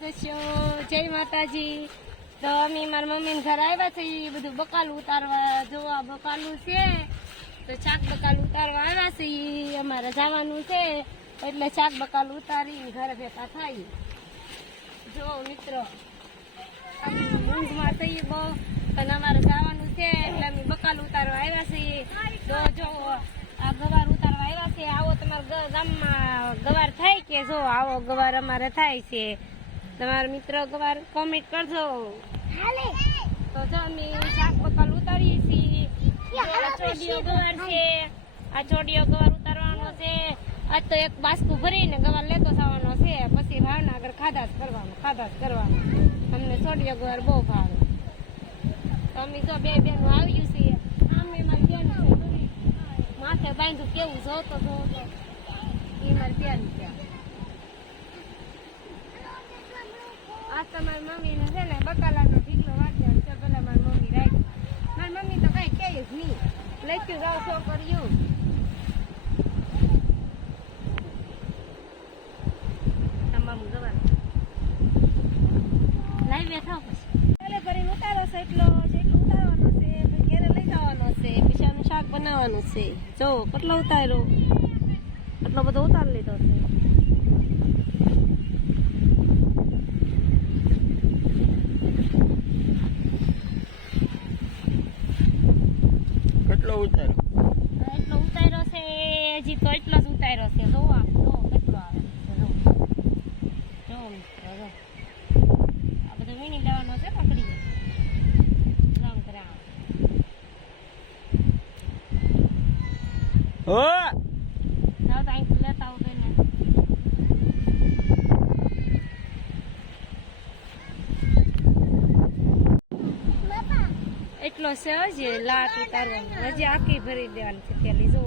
જય માતાજી. તો અમે મારા મમ્મીને ઘર આવ્યા છે એ બધું બકાલું ઉતારવા જોવા બકાલું છે. તો શાક બકાલું ઉતારવા આવ્યા છે એ અમારે જવાનું છે. એટલે શાક બકાલું ઉતારી ઘરે ભેગા થાય. જો મિત્રો ઊંઘમાં થઈએ બહુ અને અમારે જવાનું છે, એટલે અમે બકાલું ઉતારવા આવ્યા છીએ. તો જો, આ ગવાર ઉતારવા આવ્યા છે. આવો તમારા ગામમાં ગવાર થાય કે જો, આવો ગવાર અમારે થાય છે. તમારા મિત્ર ગવાર કોમેન્ટ કરજો. તો જો અમે શાક બકાલ ઉતારીએ છીએ. ચોડિયો ગવાર છે. આ ચોડિયો ગવાર ઉતારવાનો છે. આ તો એક બાસ્કુ ભરીને ગવાર લેતો થવાનો છે. પછી ભાવનગર ખાધા જ કરવાનો ખાધા જ કરવાનો. અમને ચોડીઓ ગવાર બહુ ભાવે. તો અમે જો બે બેનું આવ્યું છીએ. આમે મારી બેન છે. માથે બાંધું કેવું જોતો જોતો એ મારી બેન છે આ તમારી મમ્મીને છે ને બકાલાનો ઢીકલો વાગ્યા છે પેલા મારી મમ્મી રાખી મારી મમ્મી તો કાંઈ કહે જ નહીં લખ્યું પછી ચાલે કરીને ઉતારો છે એટલો જેટલો ઉતારવાનો છે ઘેરે લઈ જવાનો છે પછી શાક બનાવવાનું છે જો કેટલો ઉતાર્યો એટલો બધો ઉતારી લીધો છે કેટલો ઉતાર્યો? એટલો ઉતાર્યો છે હજી તો એટલો જ ઉતાર્યો છે. જો આમ જો કેટલો આવે જો. જો આ બધું વીણી લેવાનો છે પકડી રંગ કરાવ હો! જાવ તો અહીં લેતા આવો તો એને એટલો છે હજી લાટ ઉતારવાનો હજી આખી ભરી દેવાની છે ત્યાં જો.